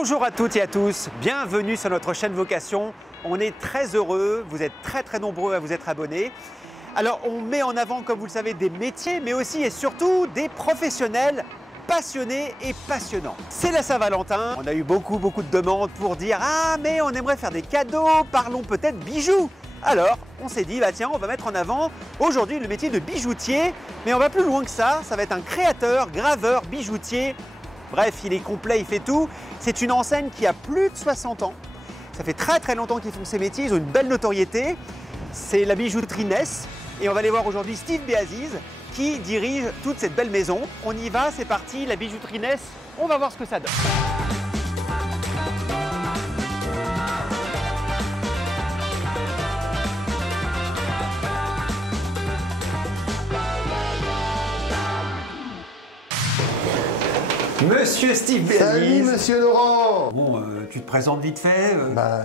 Bonjour à toutes et à tous, bienvenue sur notre chaîne Vocation. On est très heureux, vous êtes très nombreux à vous être abonnés. Alors on met en avant, comme vous le savez, des métiers, mais aussi et surtout des professionnels passionnés et passionnants. C'est la Saint-Valentin, on a eu beaucoup de demandes pour dire « Ah mais on aimerait faire des cadeaux, parlons peut-être bijoux ». Alors on s'est dit, bah tiens, on va mettre en avant aujourd'hui le métier de bijoutier, mais on va plus loin que ça va être un créateur, graveur, bijoutier. Bref, il est complet, il fait tout. C'est une enseigne qui a plus de 60 ans. Ça fait très longtemps qu'ils font ces métiers, ils ont une belle notoriété. C'est la bijouterie Ness. Et on va aller voir aujourd'hui Steve Béaziz qui dirige toute cette belle maison. On y va, c'est parti, la bijouterie Ness. On va voir ce que ça donne. Monsieur Steve Béaziz. Salut Monsieur Laurent. Bon, tu te présentes vite fait.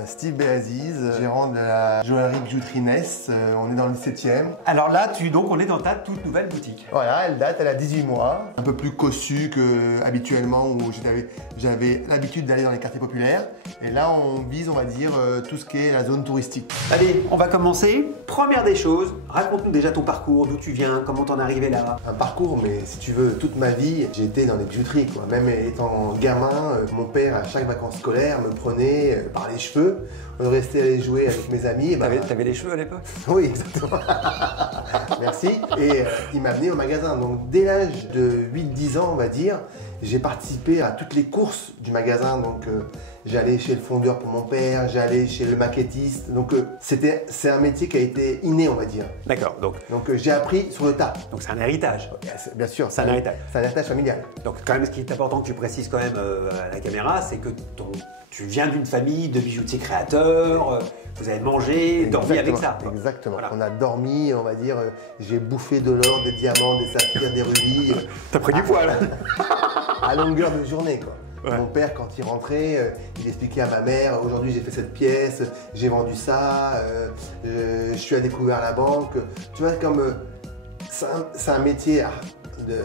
Steve Béaziz, gérant de la joaillerie bijouterie Ness. On est dans le 17e. Alors là, on est dans ta toute nouvelle boutique. Voilà, elle date, elle a 18 mois. Un peu plus cossu qu'habituellement où j'avais l'habitude d'aller dans les quartiers populaires. Et là, on vise, on va dire, tout ce qui est la zone touristique. Allez, on va commencer. Première des choses, raconte-nous déjà ton parcours, d'où tu viens, comment t'en es arrivé là. Un parcours, mais si tu veux, toute ma vie, j'ai été dans les bijouteries, quoi. Même étant gamin, mon père, à chaque vacances scolaires, me prenait par les cheveux. On restait aller jouer avec mes amis. T'avais les cheveux à l'époque? Oui, exactement. Merci. Et il m'a amené au magasin. Donc dès l'âge de 8-10 ans, on va dire, j'ai participé à toutes les courses du magasin. Donc j'allais chez le fondeur pour mon père, j'allais chez le maquettiste. Donc c'est un métier qui a été inné, on va dire. D'accord. Donc j'ai appris sur le tas. Donc c'est un héritage. Bien sûr. C'est un héritage. C'est un héritage familial. Donc quand même, ce qui est important que tu précises quand même à la caméra, c'est que tu viens d'une famille de bijoutiers créateurs, vous avez mangé, dormi avec ça. Quoi. Exactement. Voilà. On a dormi, on va dire, j'ai bouffé de l'or, des diamants, des saphirs, des rubis. T'as pris du poids là. À longueur de journée, quoi. Ouais. Mon père, quand il rentrait, il expliquait à ma mère, aujourd'hui j'ai fait cette pièce, j'ai vendu ça, je suis allé découvrir la banque. Tu vois, comme c'est un métier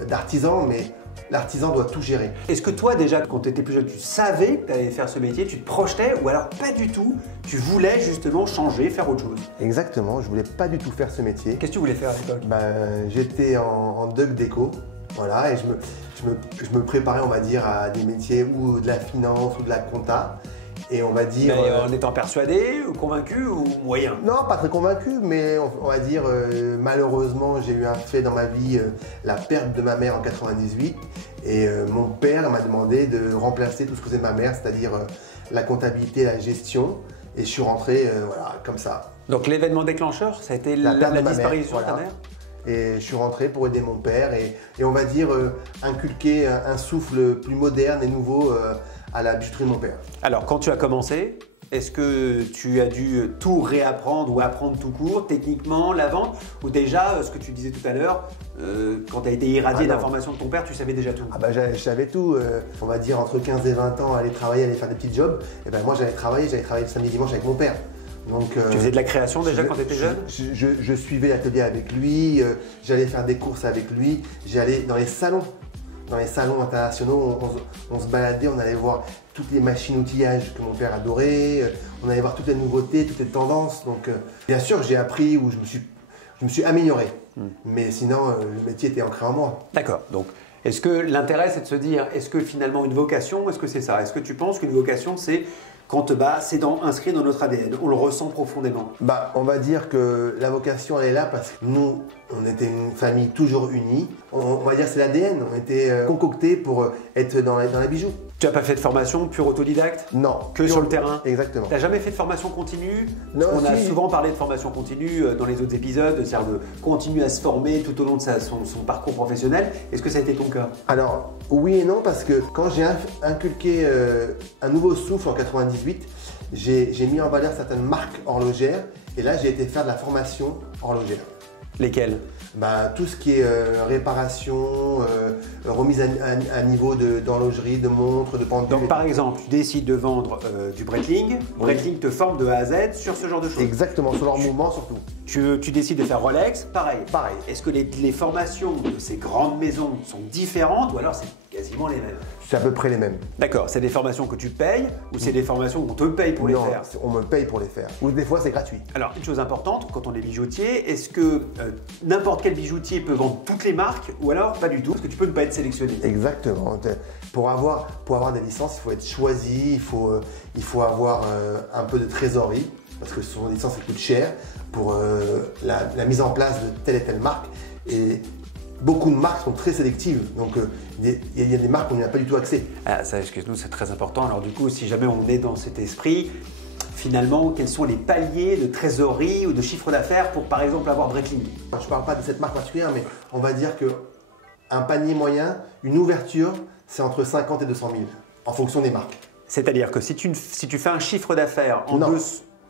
d'artisan, mais l'artisan doit tout gérer. Est-ce que toi déjà, quand tu étais plus jeune, tu savais que tu allais faire ce métier, tu te projetais, ou alors pas du tout, tu voulais justement changer, faire autre chose? Exactement, je voulais pas du tout faire ce métier. Qu'est-ce que tu voulais faire à l'époque? J'étais en Duc Déco, voilà, et je me préparais, on va dire, à des métiers ou de la finance ou de la compta. Et on va dire. Mais en étant persuadé, ou convaincu, ou moyen? Non, pas très convaincu, mais on va dire, malheureusement, j'ai eu un fait dans ma vie, la perte de ma mère en 98. Et mon père m'a demandé de remplacer tout ce que faisait ma mère, c'est-à-dire la comptabilité, la gestion. Et je suis rentré, voilà, comme ça. Donc l'événement déclencheur, ça a été la disparition de ta mère? Et je suis rentré pour aider mon père et on va dire inculquer un souffle plus moderne et nouveau à la bijouterie de mon père. Alors quand tu as commencé, est-ce que tu as dû tout réapprendre ou apprendre tout court, techniquement, la vente? Ou déjà, ce que tu disais tout à l'heure, quand tu as été irradié d'informations de ton père, tu savais déjà tout? Je savais tout. On va dire entre 15 et 20 ans, aller travailler, aller faire des petits jobs. Et moi j'allais travailler le samedi dimanche avec mon père. Donc, tu faisais de la création déjà quand tu étais jeune? Je suivais l'atelier avec lui, j'allais faire des courses avec lui, j'allais dans les salons. Dans les salons internationaux, on se baladait, on allait voir toutes les machines outillage que mon père adorait, on allait voir toutes les nouveautés, toutes les tendances. Donc bien sûr, j'ai appris ou je me suis amélioré. Mais sinon, le métier était ancré en moi. D'accord. Donc, est-ce que l'intérêt, c'est de se dire, est-ce que finalement une vocation, est-ce que c'est ça? Est-ce que tu penses qu'une vocation, c'est quand c'est inscrit dans notre ADN, on le ressent profondément? On va dire que la vocation, elle est là parce que nous, on était une famille toujours unie. On va dire que c'est l'ADN, on était concoctés pour être dans les bijoux. Tu n'as pas fait de formation pure autodidacte? Non. Que sur le terrain? Exactement. Tu n'as jamais fait de formation continue? Non. On a souvent parlé de formation continue dans les autres épisodes, c'est-à-dire de continuer à se former tout au long de son parcours professionnel. Est-ce que ça a été ton cas? Alors, oui et non, parce que quand j'ai inculqué un nouveau souffle en 98, j'ai mis en valeur certaines marques horlogères et là, j'ai été faire de la formation horlogère. Lesquelles? Tout ce qui est réparation, remise à niveau d'horlogerie, de montres, de pendules. Donc par exemple, tu décides de vendre du Breitling. Breitling te forme de A à Z sur ce genre de choses. Exactement, sur leur mouvement surtout. Tu décides de faire Rolex, pareil. Pareil. Est-ce que les formations de ces grandes maisons sont différentes ou alors quasiment les mêmes. C'est à peu près les mêmes. D'accord, c'est des formations que tu payes ou c'est des formations qu'on te paye pour les faire? On me paye pour les faire. Ou des fois, c'est gratuit. Alors, une chose importante, quand on est bijoutier, est-ce que n'importe quel bijoutier peut vendre toutes les marques ou alors pas du tout? Parce que tu peux ne pas être sélectionné. Exactement. Pour avoir des licences, il faut être choisi, il faut avoir un peu de trésorerie, parce que ce sont des licences qui coûtent cher pour la mise en place de telle et telle marque. Et beaucoup de marques sont très sélectives, donc il y a des marques où on n'a pas du tout accès. Ah, ça, excuse-nous, c'est très important. Alors du coup, si jamais on est dans cet esprit, finalement, quels sont les paliers de trésorerie ou de chiffre d'affaires pour, par exemple, avoir Breitling? Je ne parle pas de cette marque particulière, mais on va dire qu'un panier moyen, une ouverture, c'est entre 50 et 200 000, en fonction des marques. C'est-à-dire que si tu fais un chiffre d'affaires en deux...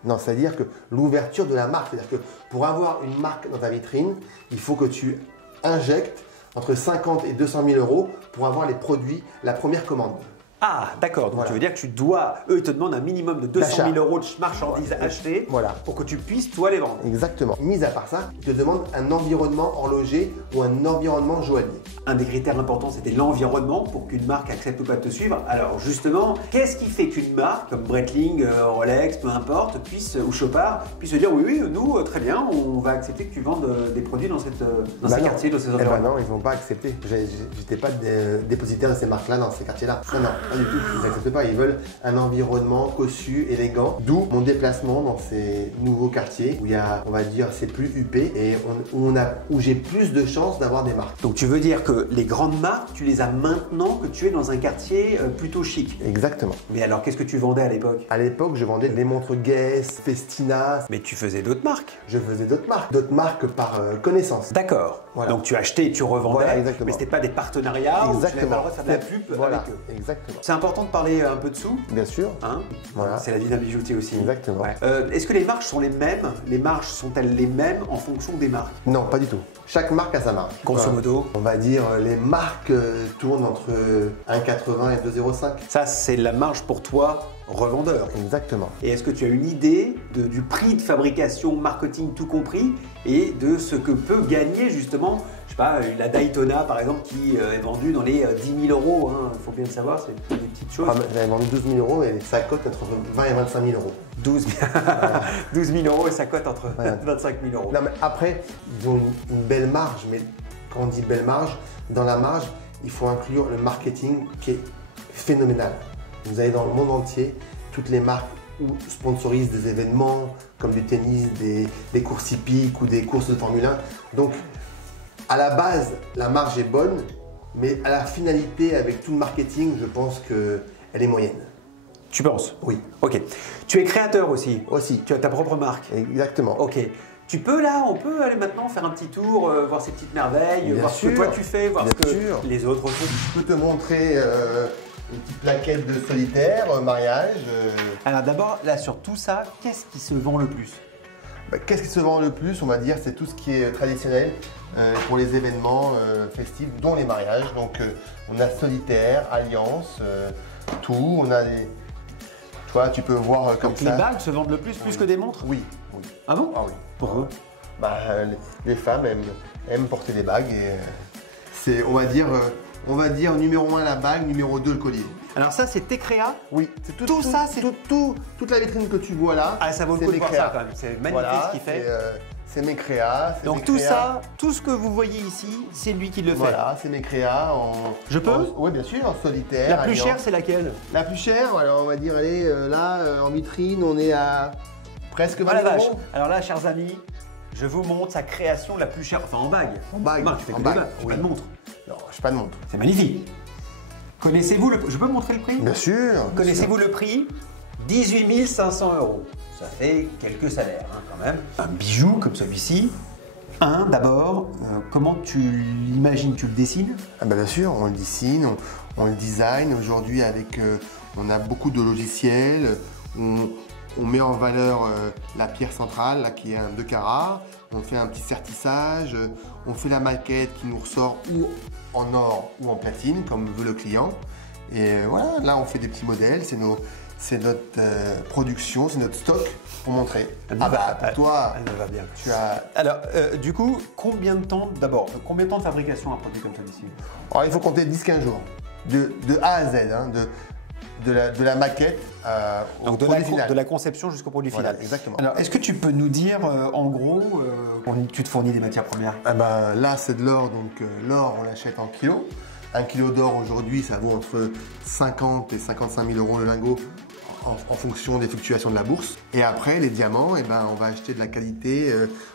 Non, c'est-à-dire que l'ouverture de la marque, c'est-à-dire que pour avoir une marque dans ta vitrine, il faut que tu injectes entre 50 et 200 000 euros pour avoir les produits, la première commande. Ah, d'accord. Donc Voilà. tu veux dire que eux, ils te demandent un minimum de 200 000 euros de marchandises achetées pour que tu puisses, toi, les vendre. Exactement. Mis à part ça, ils te demandent un environnement horloger ou un environnement joaillier. Un des critères importants, c'était l'environnement pour qu'une marque accepte ou pas de te suivre. Alors justement, qu'est-ce qui fait qu'une marque comme Breitling, Rolex, peu importe, ou Chopard, puisse se dire oui, nous, très bien, on va accepter que tu vendes des produits dans ces quartiers, dans ces environnements? Non, ils ne vont pas accepter. J'étais pas dépositaire de ces marques-là dans ces quartiers-là. Non, pas du tout. Ils n'acceptent pas. Ils veulent un environnement cossu, élégant. D'où mon déplacement dans ces nouveaux quartiers où il y a, on va dire, c'est plus huppé et où j'ai plus de chances d'avoir des marques. Donc tu veux dire que les grandes marques, tu les as maintenant que tu es dans un quartier plutôt chic? Exactement. Mais alors, qu'est-ce que tu vendais à l'époque? À l'époque, je vendais des montres Guess, Festina. Mais tu faisais d'autres marques? Je faisais d'autres marques par connaissance. D'accord. Voilà. Donc tu achetais et tu revendais, voilà, exactement. mais c'était pas des partenariats où tu n'avais pas le droit de faire de la pub voilà, avec eux. Exactement. C'est important de parler un peu de sous, Bien sûr. hein? Voilà. C'est la vie d'un bijoutier aussi. Exactement. Ouais. Est-ce que les marges sont les mêmes? Les marges sont-elles les mêmes en fonction des marques? Non, pas du tout. Chaque marque a sa marque. Grosso modo. On va dire les marques tournent entre 1,80 et 2,05. Ça, c'est la marge pour toi, revendeur. Exactement. Et est-ce que tu as une idée du prix de fabrication, marketing tout compris, et de ce que peut gagner justement, je sais pas, la Daytona par exemple qui est vendue dans les 10 000 euros, il faut bien le savoir, c'est des petites choses. J'avais vendu 12 000 euros et ça cote entre 20 et 25 000 euros. 12 000 euros et ça cote entre 25 000 euros. Non mais après, ils ont une belle marge, mais quand on dit belle marge, dans la marge, il faut inclure le marketing qui est phénoménal. Vous avez dans le monde entier toutes les marques où sponsorisent des événements comme du tennis, des courses hippiques ou des courses de Formule 1. Donc à la base, la marge est bonne, mais à la finalité, avec tout le marketing, je pense qu'elle est moyenne. Tu penses? Oui. Ok. Tu es créateur aussi? Aussi. Tu as ta propre marque? Exactement. Ok. On peut aller maintenant faire un petit tour, voir ces petites merveilles, Bien voir sûr. ce que toi tu fais, voir Bien ce que sûr. les autres font. Je peux te montrer une petite plaquette de solitaire, mariage. Alors d'abord, là sur tout ça, qu'est-ce qui se vend le plus? Qu'est-ce qui se vend le plus? On va dire c'est tout ce qui est traditionnel pour les événements festifs, dont les mariages. Donc on a solitaire, alliance, tout. On a des... Tu vois, tu peux voir comme Donc ça. les bagues se vendent le plus que des montres? Oui, oui. Ah bon? Ah oui. Pourquoi? Les femmes aiment porter des bagues et c'est, on va dire numéro 1 la bague, numéro 2 le collier. Alors ça c'est tes créas? Oui, c'est toute la vitrine que tu vois là. Ah ça vaut le c'est coup de mes voir créas. ça quand même, c'est magnifique Voilà, ce qu'il fait. c'est mes créas. Donc tout ça, tout ce que vous voyez ici, c'est lui qui le fait. Voilà, c'est mes créas Je peux? Oui, bien sûr, en solitaire. La plus alliance. chère c'est laquelle? La plus chère, alors on va dire, allez, en vitrine, on est à presque 20 Ah la 000 vache. euros. Alors là chers amis, je vous montre sa création la plus chère, enfin en bague. En bague. Non, tu fais que En des bague, bagues, oui. pas de montre. Non, je n'ai pas de montre. C'est magnifique. Connaissez-vous le... Je peux montrer le prix? Bien sûr. Connaissez-vous le prix? 18 500 euros. Ça fait quelques salaires quand même. Un bijou comme celui-ci. D'abord, comment tu l'imagines? Tu le dessines? Ah bah bien sûr, on le dessine, on le design. Aujourd'hui, on a beaucoup de logiciels. On met en valeur la pierre centrale, là, qui est un 2 carats. On fait un petit sertissage. On fait la maquette qui nous ressort ou en or ou en platine, comme veut le client. Et voilà, là, on fait des petits modèles. C'est notre production, c'est notre stock pour montrer. Pour toi, elle me va bien. tu as... Alors, du coup, combien de temps de fabrication un produit comme celui-ci? Alors, il faut compter 10-15 jours. de A à Z, hein, de la maquette au produit final. De la conception jusqu'au produit final. Voilà, exactement. Alors, est-ce que tu peux nous dire, en gros, tu te fournis des matières premières? Ah ben, là, c'est de l'or, donc l'or, on l'achète en kilos. 1 kilo d'or aujourd'hui, ça vaut entre 50 et 55 000 euros le lingot en fonction des fluctuations de la bourse. Et après, les diamants, eh ben, on va acheter de la qualité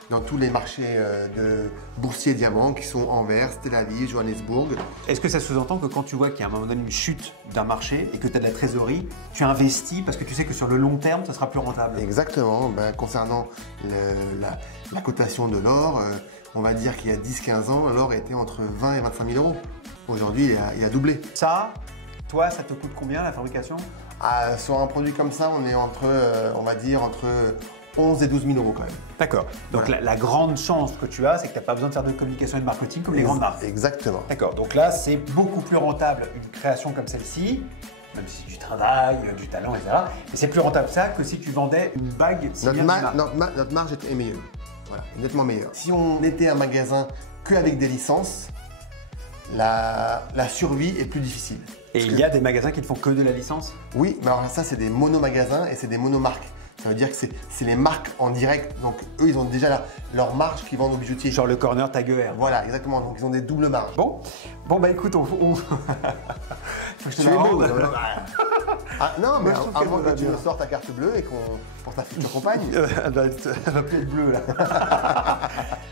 dans tous les marchés de boursiers diamants qui sont Anvers, Tel Aviv, Johannesburg. Est-ce que ça sous-entend que quand tu vois qu'il y a à un moment donné une chute d'un marché et que tu as de la trésorerie, tu investis parce que tu sais que sur le long terme, ça sera plus rentable? Exactement. Ben, concernant la cotation de l'or, on va dire qu'il y a 10-15 ans, l'or était entre 20 et 25 000 euros. Aujourd'hui, il a doublé. Ça, toi, ça te coûte combien la fabrication? Sur un produit comme ça, on est entre, on va dire, entre 11 et 12 000 euros quand même. D'accord. Donc Voilà. la grande chance que tu as, c'est que tu n'as pas besoin de faire de communication et de marketing comme les grandes marques. Exactement. D'accord. Donc là, c'est beaucoup plus rentable une création comme celle-ci, même si c'est du travail, du talent, etc. Mais c'est plus rentable ça que si tu vendais une bague Notre marge est meilleure. Voilà, nettement meilleure. Si on était un magasin qu'avec des licences, la survie est plus difficile. Et il y a des magasins qui ne font que de la licence? Oui, mais alors ça, c'est des monomagasins et c'est des monomarques. Ça veut dire que c'est les marques en direct. Donc, eux, ils ont déjà leur marge qu'ils vendent aux bijoutiers. Genre le corner Taguer. Voilà, exactement. Donc, ils ont des doubles marges. Bon, bah écoute, Faut que je te Tu es la beau. rende. Ah, non, mais Moi, je trouve à qu'elle moins va que tu bien. me sortes ta carte bleue et pour ta future compagne. Elle va plus être bleue là.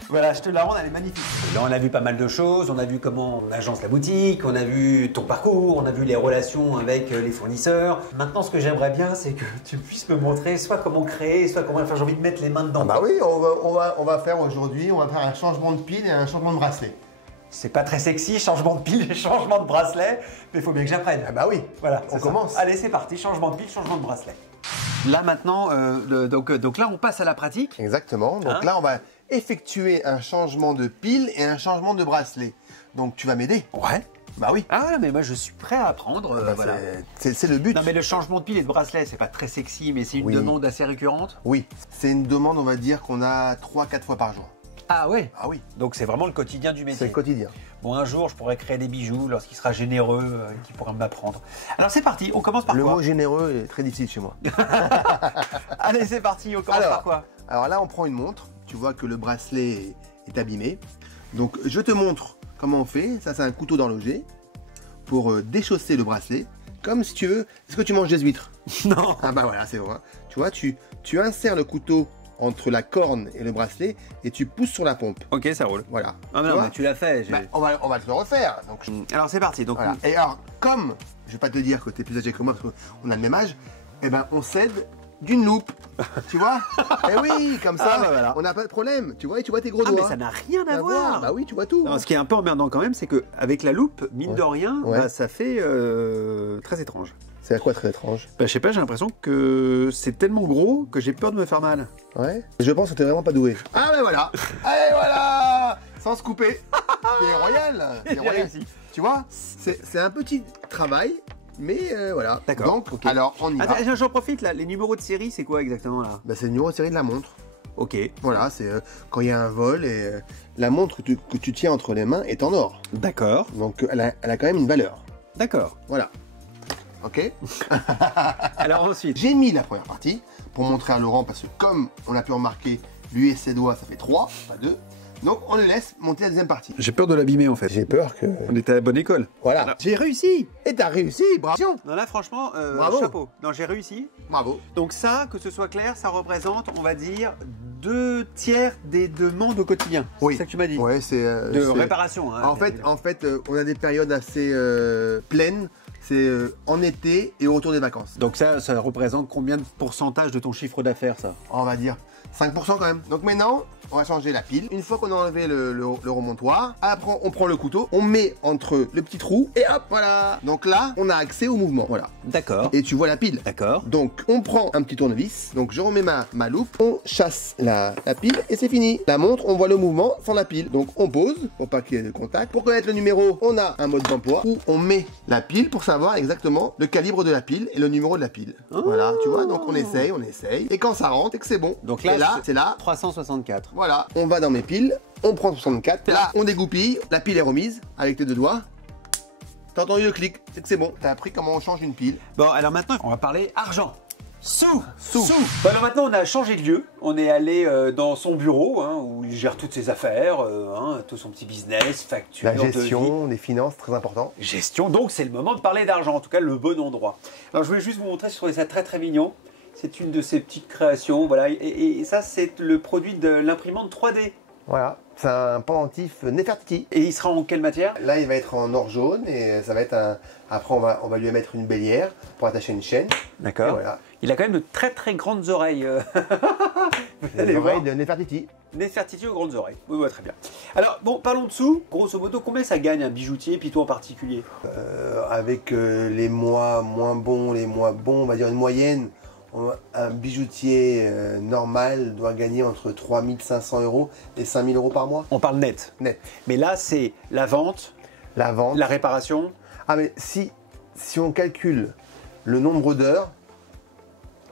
Voilà, je te la rends, elle est magnifique. Et là, on a vu pas mal de choses. On a vu comment on agence la boutique, on a vu ton parcours, on a vu les relations avec les fournisseurs. Maintenant, ce que j'aimerais bien, c'est que tu puisses me montrer soit comment créer, soit comment faire. J'ai envie de mettre les mains dedans. Bah oui, on va faire aujourd'hui, on va faire un changement de pile et un changement de bracelet. C'est pas très sexy, changement de pile et changement de bracelet, mais il faut bien que j'apprenne. Ah bah oui, Voilà, on c'est ça. commence. Allez, c'est parti, changement de pile, changement de bracelet. Là maintenant, donc là on passe à la pratique. Exactement. Donc Hein? là, on va effectuer un changement de pile et un changement de bracelet. Donc tu vas m'aider? Ouais. Bah oui. Ah mais moi je suis prêt à apprendre. Bah, Voilà. c'est le but. Non mais le changement de pile et de bracelet, c'est pas très sexy, mais c'est une Oui. demande assez récurrente. Oui, c'est une demande, on va dire, qu'on a 3-4 fois par jour. Ah ouais. Ah oui, Donc c'est vraiment le quotidien du métier. c'est le quotidien. Bon, un jour je pourrais créer des bijoux lorsqu'il sera généreux et qu'il pourra m'apprendre. Alors c'est parti, on commence par Le quoi? mot généreux est très difficile chez moi. Allez c'est parti, on commence par quoi? Alors là, on prend une montre. Tu vois que le bracelet est abîmé. Donc je te montre comment on fait. Ça, c'est un couteau d'horloger pour déchausser le bracelet. Comme si tu veux. Est-ce que tu manges des huîtres? Non. Ah bah voilà, c'est vrai. Tu vois, tu insères le couteau entre la corne et le bracelet et tu pousses sur la pompe. Ok, ça roule. Voilà. Ah Tu non, vois mais tu l'as fait. Bah, on va te le refaire. Donc, Alors c'est parti. Donc voilà. Et alors, comme je vais pas te dire que tu es plus âgé que moi parce qu'on a le même âge, eh ben on s'aide d'une loupe. Tu vois? Eh oui, comme ça, Ah bah voilà. on n'a pas de problème. Tu vois, et tu vois tes gros ah doigts. mais ça n'a rien à À voir. Bah oui, tu vois tout. Non, ce qui est un peu emmerdant quand même, c'est qu'avec la loupe, mine de rien, Ouais. bah, ça fait très étrange. C'est à quoi très étrange? Bah, je sais pas, j'ai l'impression que c'est tellement gros que j'ai peur de me faire mal. Ouais. Je pense que t'es vraiment pas doué. Ah ben voilà. Allez voilà. Sans se couper. C'est royal. C'est J'ai royal. réussi. Tu vois? C'est un petit travail, mais voilà. D'accord, Donc, ok. alors on y va. Attends, j'en profite là, les numéros de série, c'est quoi exactement là? Bah, c'est le numéro de série de la montre. Ok, Voilà, c'est quand il y a un vol et la montre que tu tiens entre les mains est en or. d'accord, Donc elle a quand même une valeur. d'accord. Voilà. Ok. Alors ensuite, J'ai mis la première partie pour montrer à Laurent parce que comme on a pu remarquer, lui et ses doigts ça fait 3, pas 2. Donc on le laisse monter la deuxième partie. j'ai peur de l'abîmer en fait. J'ai peur que... On était à la bonne école. Voilà. J'ai réussi. Et t'as réussi, bravo. Non là franchement, Bravo. chapeau. Non j'ai réussi. Bravo. Donc ça, que ce soit clair, ça représente, on va dire, 2/3 des demandes au quotidien. Oui. C'est ça que tu m'as dit. Ouais, c'est... De réparation. Hein, En fait, on a des périodes assez pleines. C'est en été et au retour des vacances. Donc ça représente combien de pourcentage de ton chiffre d'affaires ça? On va dire 5% quand même. Donc maintenant, on va changer la pile. Une fois qu'on a enlevé le remontoir, après on prend le couteau, on met entre le petit trou et hop, voilà. Donc là, on a accès au mouvement. Voilà. D'accord. Et tu vois la pile. D'accord. Donc on prend un petit tournevis, donc je remets ma loupe, on chasse la pile et c'est fini. La montre, on voit le mouvement sans la pile. Donc on pose pour pas qu'il y ait de contact. Pour connaître le numéro, on a un mode d'emploi où on met la pile pour savoir exactement le calibre de la pile et le numéro de la pile. Voilà, tu vois, donc on essaye. Et quand ça rentre et que c'est bon, Donc et là, c'est là. 364. Voilà, on va dans mes piles, on prend 64, là on dégoupille, la pile est remise avec tes deux doigts. T'as entendu le clic, c'est que c'est bon. T'as appris comment on change une pile. Bon, alors maintenant, on va parler argent. Sous. Bon, alors maintenant, on a changé de lieu. On est allé dans son bureau, hein, où il gère toutes ses affaires, tout son petit business, facture, La gestion, les finances, très important. Gestion, donc c'est le moment de parler d'argent, en tout cas le bon endroit. Alors je voulais juste vous montrer, je trouvais ça très très mignon. C'est une de ces petites créations, voilà. Et ça, c'est le produit de l'imprimante 3D. Voilà, c'est un pendentif Nefertiti. Et il sera en quelle matière? Là, il va être en or jaune et ça va être un... Après, on va lui mettre une bélière pour attacher une chaîne. D'accord. Voilà. Il a quand même de très très grandes oreilles. Les oreilles de Nefertiti. Nefertiti aux grandes oreilles. Oui, très bien. Alors, bon, parlons dessous. Grosso modo, combien ça gagne un bijoutier, puis toi en particulier? Avec les mois moins bons, les mois bons, on va dire une moyenne. Un bijoutier normal doit gagner entre 3 500 € et 5 000 € par mois. On parle net. Net. Mais là, c'est la vente, La vente. la réparation. Ah, mais si on calcule le nombre d'heures,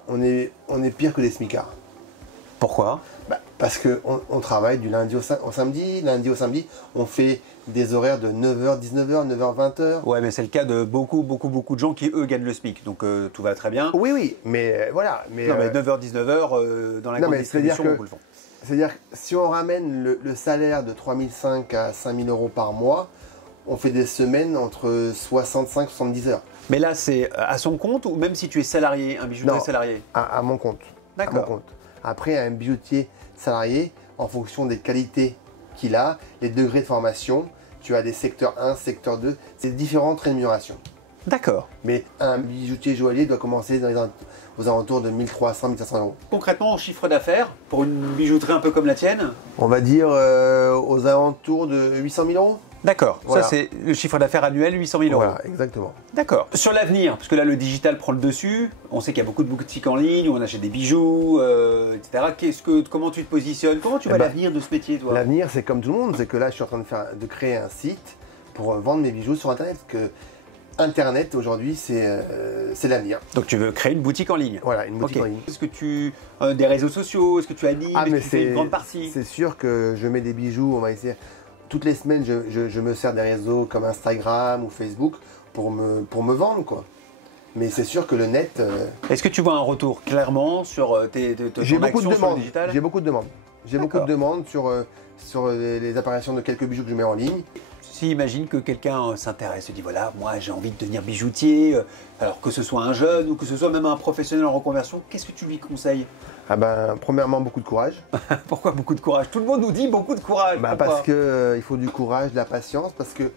on est pire que des smicards. Pourquoi? Parce qu'on travaille du lundi au samedi. Lundi au samedi, on fait des horaires de 9h, 19h, 9h, 20h. Ouais, mais c'est le cas de beaucoup de gens qui, eux, gagnent le SMIC. Donc, tout va très bien. Oui, mais voilà. Mais, non, mais 9h, 19h, dans la grande distribution, beaucoup le font. C'est-à-dire que si on ramène le salaire de 3 500 à 5 000 € par mois, on fait des semaines entre 65 et 70 heures. Mais là, c'est à son compte ou même si tu es salarié, un bijoutier salarié? À mon compte. D'accord. À mon compte. Après, un bijoutier salarié, en fonction des qualités qu'il a, les degrés de formation, tu as des secteurs 1, secteur 2, c'est différentes rémunérations. D'accord. Mais un bijoutier joaillier doit commencer aux alentours de 1300, 1500 €. Concrètement, en chiffre d'affaires, pour une bijouterie un peu comme la tienne? On va dire aux alentours de 800 000 €. D'accord, voilà. Ça c'est le chiffre d'affaires annuel, 800 000 €. Voilà, exactement. D'accord. Sur l'avenir, parce que là le digital prend le dessus, on sait qu'il y a beaucoup de boutiques en ligne où on achète des bijoux, etc. Comment tu te positionnes? Comment tu vois l'avenir de ce métier, toi? L'avenir, c'est comme tout le monde, c'est que là je suis en train de créer un site pour vendre mes bijoux sur Internet. Parce que Internet aujourd'hui, c'est l'avenir. Donc tu veux créer une boutique en ligne? Voilà, une boutique en ligne. Est-ce que tu des réseaux sociaux? Est-ce que tu animes? Est-ce que tu fais une grande partie? C'est sûr que je mets des bijoux, on va essayer. Toutes les semaines, je me sers des réseaux comme Instagram ou Facebook pour me vendre, quoi. Mais c'est sûr que le net... Est-ce que tu vois un retour clairement sur ton action sur le digital? J'ai beaucoup de demandes. J'ai beaucoup de demandes sur les apparitions de quelques bijoux que je mets en ligne. Si imagine que quelqu'un s'intéresse, se dit voilà, moi j'ai envie de devenir bijoutier, alors que ce soit un jeune ou que ce soit même un professionnel en reconversion, qu'est-ce que tu lui conseilles? Ah ben, premièrement, beaucoup de courage. Pourquoi beaucoup de courage? Tout le monde nous dit beaucoup de courage. Parce que il faut du courage, de la patience, parce que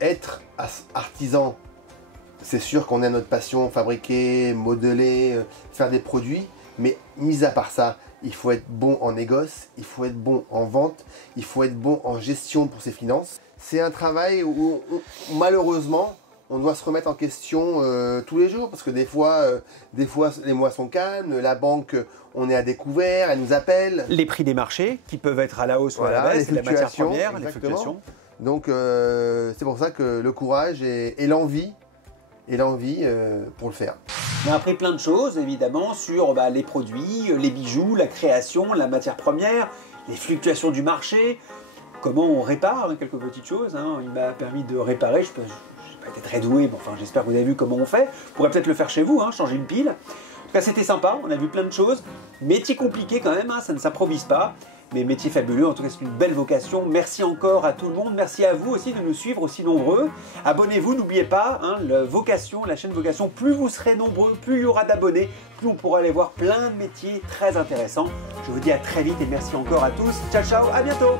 être artisan, c'est sûr qu'on a notre passion, fabriquer, modeler, faire des produits, mais mis à part ça, il faut être bon en négoce, il faut être bon en vente, il faut être bon en gestion pour ses finances. C'est un travail où malheureusement, on doit se remettre en question tous les jours, parce que des fois les mois sont calmes, la banque, on est à découvert, elle nous appelle. Les prix des marchés qui peuvent être à la hausse ou à la baisse, la matière première, les fluctuations. Donc c'est pour ça que le courage et l'envie pour le faire. On a appris plein de choses évidemment sur les produits, les bijoux, la création, la matière première, les fluctuations du marché, comment on répare, quelques petites choses. Il m'a permis de réparer, je n'ai pas été très doué, mais enfin j'espère que vous avez vu comment on fait. Vous pourrez peut-être le faire chez vous, changer une pile. En tout cas c'était sympa, on a vu plein de choses. Métier compliqué quand même, ça ne s'improvise pas. Mais métier fabuleux, en tout cas c'est une belle vocation. Merci encore à tout le monde, merci à vous aussi de nous suivre aussi nombreux. Abonnez-vous, n'oubliez pas, la chaîne Vocation, plus vous serez nombreux, plus il y aura d'abonnés, plus on pourra aller voir plein de métiers très intéressants. Je vous dis à très vite et merci encore à tous. Ciao ciao, à bientôt.